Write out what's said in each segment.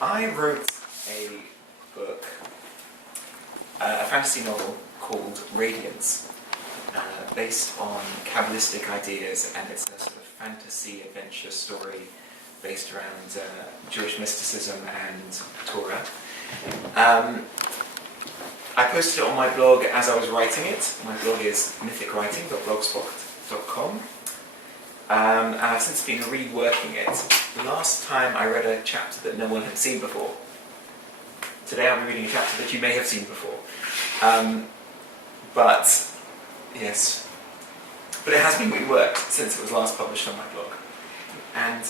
I wrote a book, a fantasy novel called Radiance, based on Kabbalistic ideas, and it's a sort of fantasy adventure story based around Jewish mysticism and Torah. I posted it on my blog as I was writing it. My blog is mythicwriting.blogspot.com. And I've since been reworking it. The last time I read a chapter that no one had seen before. Today I'll be reading a chapter that you may have seen before. But it has been reworked since it was last published on my blog. And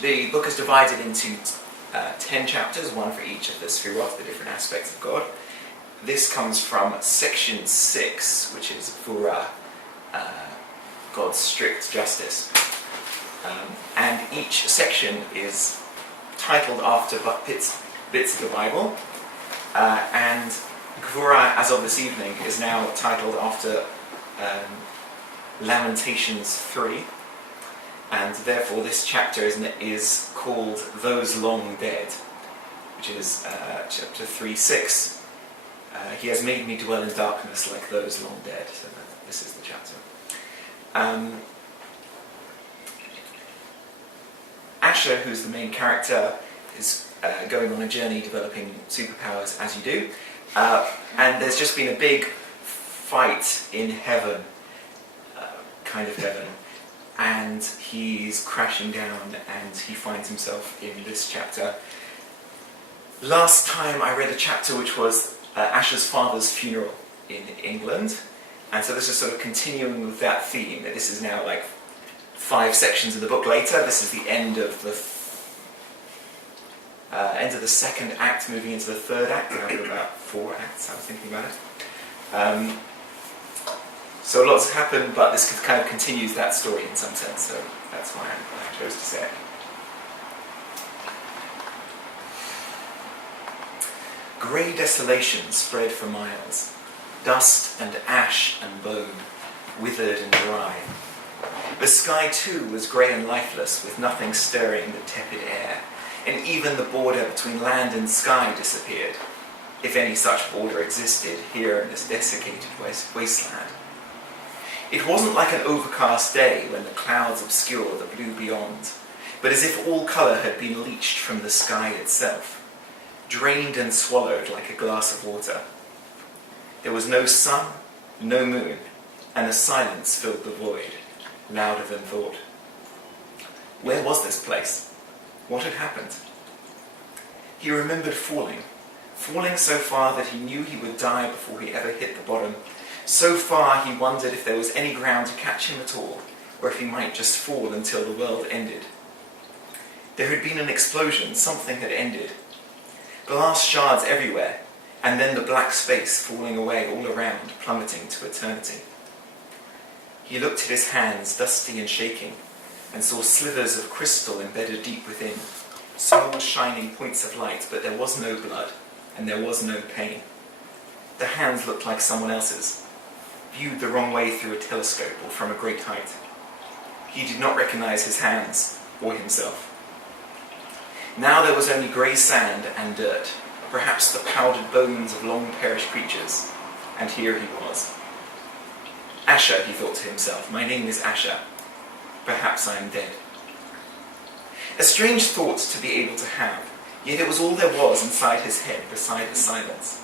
the book is divided into 10 chapters, one for each of the Sfirot, the different aspects of God. This comes from section 6, which is Gvura, God's strict justice. And each section is titled after bits of the Bible. And Gvura, as of this evening, is now titled after Lamentations 3. And therefore this chapter is called Those Long Dead, which is chapter 3:6. He has made me dwell in darkness like those long dead. So this is the chapter. Asher, who's the main character, is going on a journey developing superpowers, as you do. And there's just been a big fight in heaven, kind of heaven. And he's crashing down, and he finds himself in this chapter. Last time I read a chapter which was Asher's father's funeral in England, and so this is sort of continuing with that theme. This is now like 5 sections of the book later. This is the end of the second act, moving into the third act. Now there are about 4 acts. I was thinking about it. So lots have happened, but this kind of continues that story in some sense, so that's why I chose to say it. Grey desolation spread for miles, dust and ash and bone, withered and dry. The sky too was grey and lifeless, with nothing stirring the tepid air, and even the border between land and sky disappeared, if any such border existed here in this desiccated wasteland. It wasn't like an overcast day when the clouds obscure the blue beyond, but as if all colour had been leached from the sky itself, drained and swallowed like a glass of water. There was no sun, no moon, and a silence filled the void, louder than thought. Where was this place? What had happened? He remembered falling so far that he knew he would die before he ever hit the bottom. So far he wondered if there was any ground to catch him at all, or if he might just fall until the world ended. There had been an explosion, something had ended. Glass shards everywhere, and then the black space falling away all around, plummeting to eternity. He looked at his hands, dusty and shaking, and saw slivers of crystal embedded deep within, small shining points of light, but there was no blood, and there was no pain. The hands looked like someone else's, viewed the wrong way through a telescope or from a great height. He did not recognize his hands or himself. Now there was only grey sand and dirt, perhaps the powdered bones of long-perished creatures, and here he was. Asher, he thought to himself, my name is Asher. Perhaps I am dead. A strange thought to be able to have, yet it was all there was inside his head beside the silence.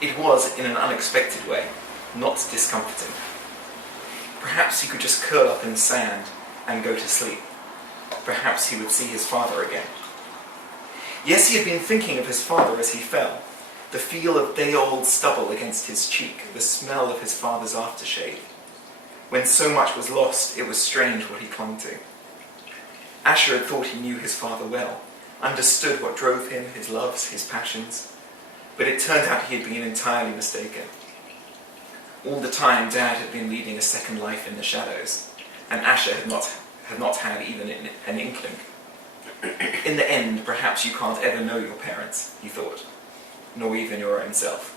It was, in an unexpected way, not discomforting. Perhaps he could just curl up in the sand and go to sleep. Perhaps he would see his father again. Yes, he had been thinking of his father as he fell, the feel of day-old stubble against his cheek, the smell of his father's aftershave. When so much was lost, it was strange what he clung to. Asher had thought he knew his father well, understood what drove him, his loves, his passions, but it turned out he had been entirely mistaken. All the time, Dad had been leading a second life in the shadows, and Asher had not had even an inkling. In the end, perhaps you can't ever know your parents, he thought, nor even your own self.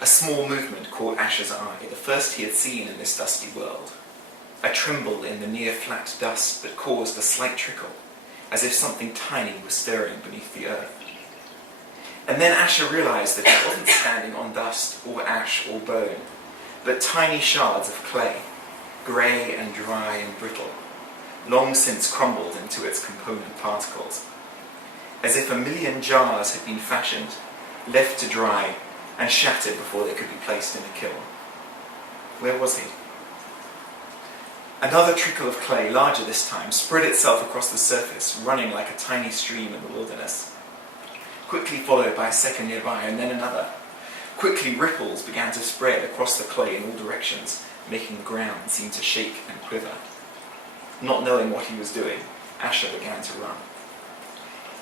A small movement caught Asher's eye, the first he had seen in this dusty world. A tremble in the near flat dust that caused a slight trickle, as if something tiny was stirring beneath the earth. And then Asher realized that he wasn't standing on dust or ash or bone, but tiny shards of clay, grey and dry and brittle, long since crumbled into its component particles, as if 1,000,000 jars had been fashioned, left to dry, and shattered before they could be placed in a kiln. Where was he? Another trickle of clay, larger this time, spread itself across the surface, running like a tiny stream in the wilderness. Quickly followed by a second nearby, and then another. Quickly ripples began to spread across the clay in all directions, making the ground seem to shake and quiver. Not knowing what he was doing, Asher began to run.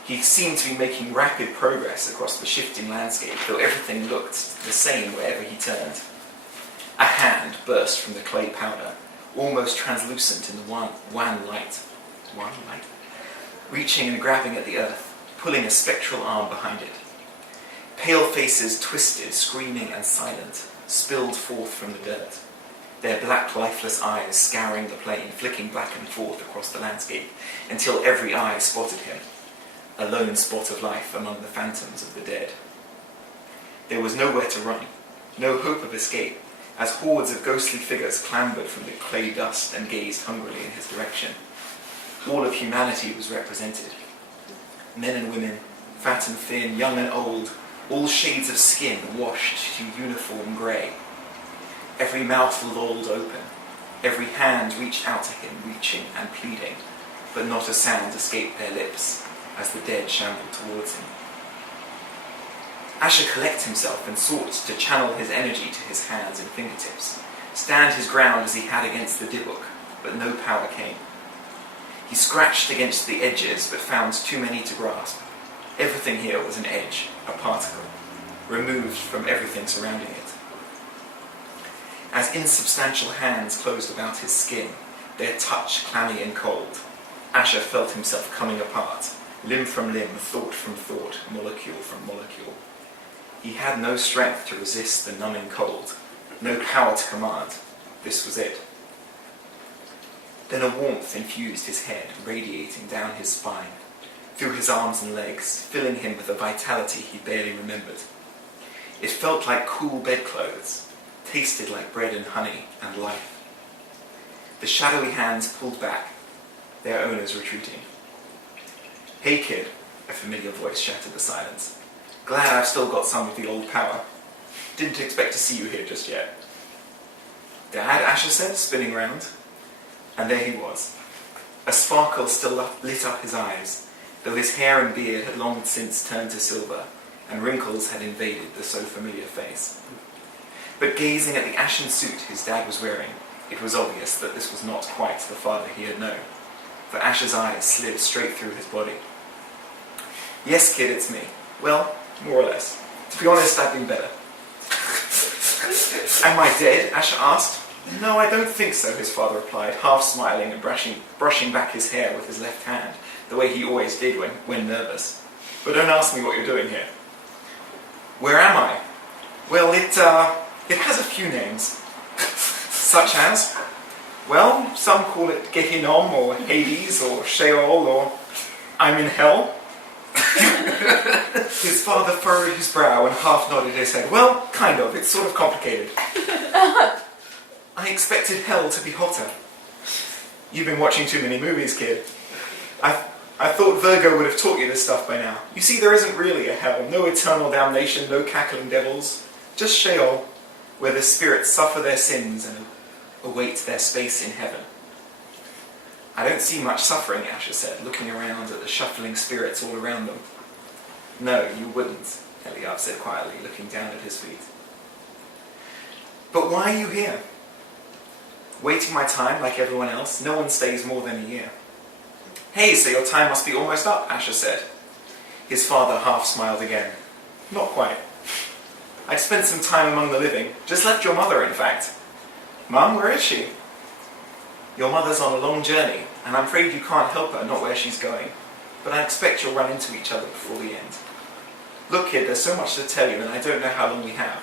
He seemed to be making rapid progress across the shifting landscape, though everything looked the same wherever he turned. A hand burst from the clay powder, almost translucent in the wan light, reaching and grabbing at the earth, pulling a spectral arm behind it. Pale faces twisted, screaming and silent, spilled forth from the dirt, their black, lifeless eyes scouring the plain, flicking back and forth across the landscape, until every eye spotted him, a lone spot of life among the phantoms of the dead. There was nowhere to run, no hope of escape, as hordes of ghostly figures clambered from the clay dust and gazed hungrily in his direction. All of humanity was represented. Men and women, fat and thin, young and old, all shades of skin washed to uniform grey. Every mouth lolled open, every hand reached out to him, reaching and pleading, but not a sound escaped their lips as the dead shambled towards him. Asher collected himself and sought to channel his energy to his hands and fingertips, stand his ground as he had against the Dybbuk, but no power came. He scratched against the edges, but found too many to grasp. Everything here was an edge, a particle, removed from everything surrounding it. As insubstantial hands closed about his skin, their touch clammy and cold, Asher felt himself coming apart, limb from limb, thought from thought, molecule from molecule. He had no strength to resist the numbing cold, no power to command. This was it. Then a warmth infused his head, radiating down his spine, through his arms and legs, filling him with a vitality he barely remembered. It felt like cool bedclothes, tasted like bread and honey and life. The shadowy hands pulled back, their owners retreating. "Hey kid," a familiar voice shattered the silence. "Glad I've still got some of the old power. Didn't expect to see you here just yet." "Dad," Asher said, spinning round. And there he was. A sparkle still lit up his eyes, though his hair and beard had long since turned to silver, and wrinkles had invaded the so familiar face. But gazing at the ashen suit his dad was wearing, it was obvious that this was not quite the father he had known, for Asher's eyes slid straight through his body. "Yes, kid, it's me. Well, more or less. To be honest, I've been better." "Am I dead?" Asher asked. "No, I don't think so," his father replied, half smiling and brushing back his hair with his left hand, the way he always did when nervous. "But don't ask me what you're doing here." "Where am I?" "Well, it has a few names." "Such as?" "Well, some call it Gehinnom, or Hades, or Sheol, or I'm in hell." His father furrowed his brow and half nodded his head. "Well, kind of. It's sort of complicated." "I expected hell to be hotter." "You've been watching too many movies, kid. I thought Virgo would have taught you this stuff by now. You see, there isn't really a hell. No eternal damnation, no cackling devils. Just Sheol, where the spirits suffer their sins and await their space in heaven." "I don't see much suffering," Asher said, looking around at the shuffling spirits all around them. "No, you wouldn't," Eliab said quietly, looking down at his feet. "But why are you here?" "Waiting my time like everyone else. No one stays more than a year." "Hey, so your time must be almost up," Asher said. His father half smiled again. "Not quite. I'd spent some time among the living. Just left your mother, in fact." "Mum, where is she?" "Your mother's on a long journey, and I'm afraid you can't help her, not where she's going. But I expect you'll run into each other before the end. Look, kid, there's so much to tell you, and I don't know how long we have."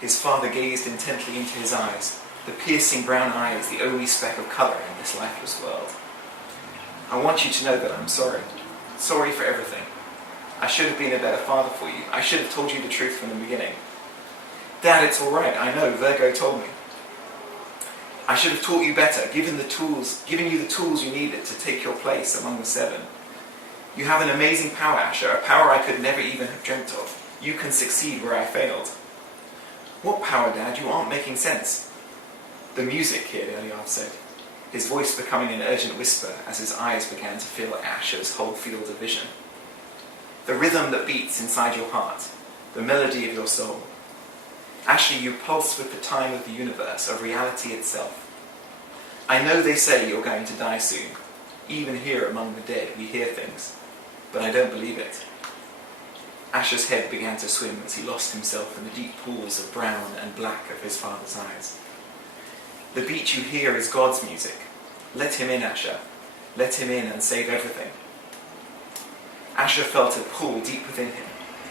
His father gazed intently into his eyes, the piercing brown eyes, the only speck of colour in this lifeless world. I want you to know that I'm sorry. Sorry for everything. I should have been a better father for you. I should have told you the truth from the beginning. Dad, it's all right. I know. Virgo told me. I should have taught you better, given you the tools you needed to take your place among the seven. You have an amazing power, Asher, a power I could never even have dreamt of. You can succeed where I failed. What power, Dad? You aren't making sense. The music, kid, Eliav said, his voice becoming an urgent whisper as his eyes began to fill Asher's whole field of vision. The rhythm that beats inside your heart, the melody of your soul. Asher, you pulse with the time of the universe, of reality itself. I know they say you're going to die soon. Even here among the dead, we hear things. But I don't believe it. Asher's head began to swim as he lost himself in the deep pools of brown and black of his father's eyes. The beat you hear is God's music. Let him in, Asher. Let him in and save everything. Asher felt a pull deep within him,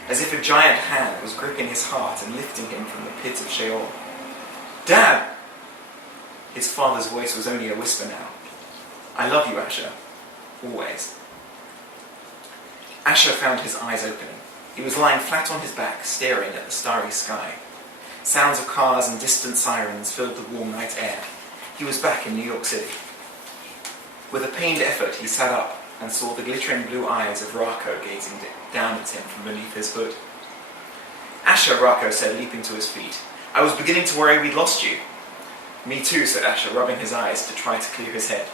as if a giant hand was gripping his heart and lifting him from the pit of Sheol. Dad! His father's voice was only a whisper now. I love you, Asher. Always. Asher found his eyes opening. He was lying flat on his back, staring at the starry sky. Sounds of cars and distant sirens filled the warm night air. He was back in New York City. With a pained effort, he sat up and saw the glittering blue eyes of Rocco gazing down at him from beneath his hood. Asher, Rocco said, leaping to his feet. I was beginning to worry we'd lost you. Me too, said Asher, rubbing his eyes to try to clear his head.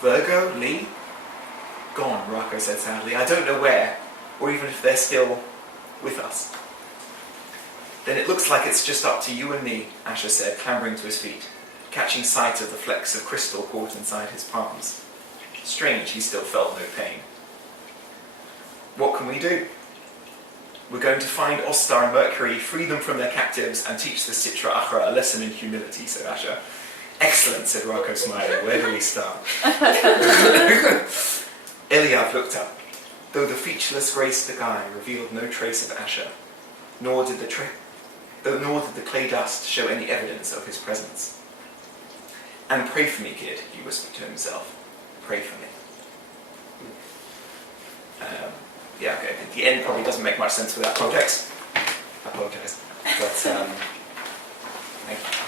Virgo? Lee? Gone, Rocco said sadly. I don't know where, or even if they're still with us. Then it looks like it's just up to you and me, Asher said, clambering to his feet, catching sight of the flecks of crystal caught inside his palms. Strange, he still felt no pain. What can we do? We're going to find Ostar and Mercury, free them from their captives, and teach the Sitra Achra a lesson in humility, said Asher. Excellent, said Rocco, smiling. Where do we start? Eliav looked up. Though the featureless grey sky revealed no trace of Asher, nor did the clay dust show any evidence of his presence. And pray for me, kid, he whispered to himself. Pray for me. Yeah, okay. The end probably doesn't make much sense without context. I apologise. But, thank you.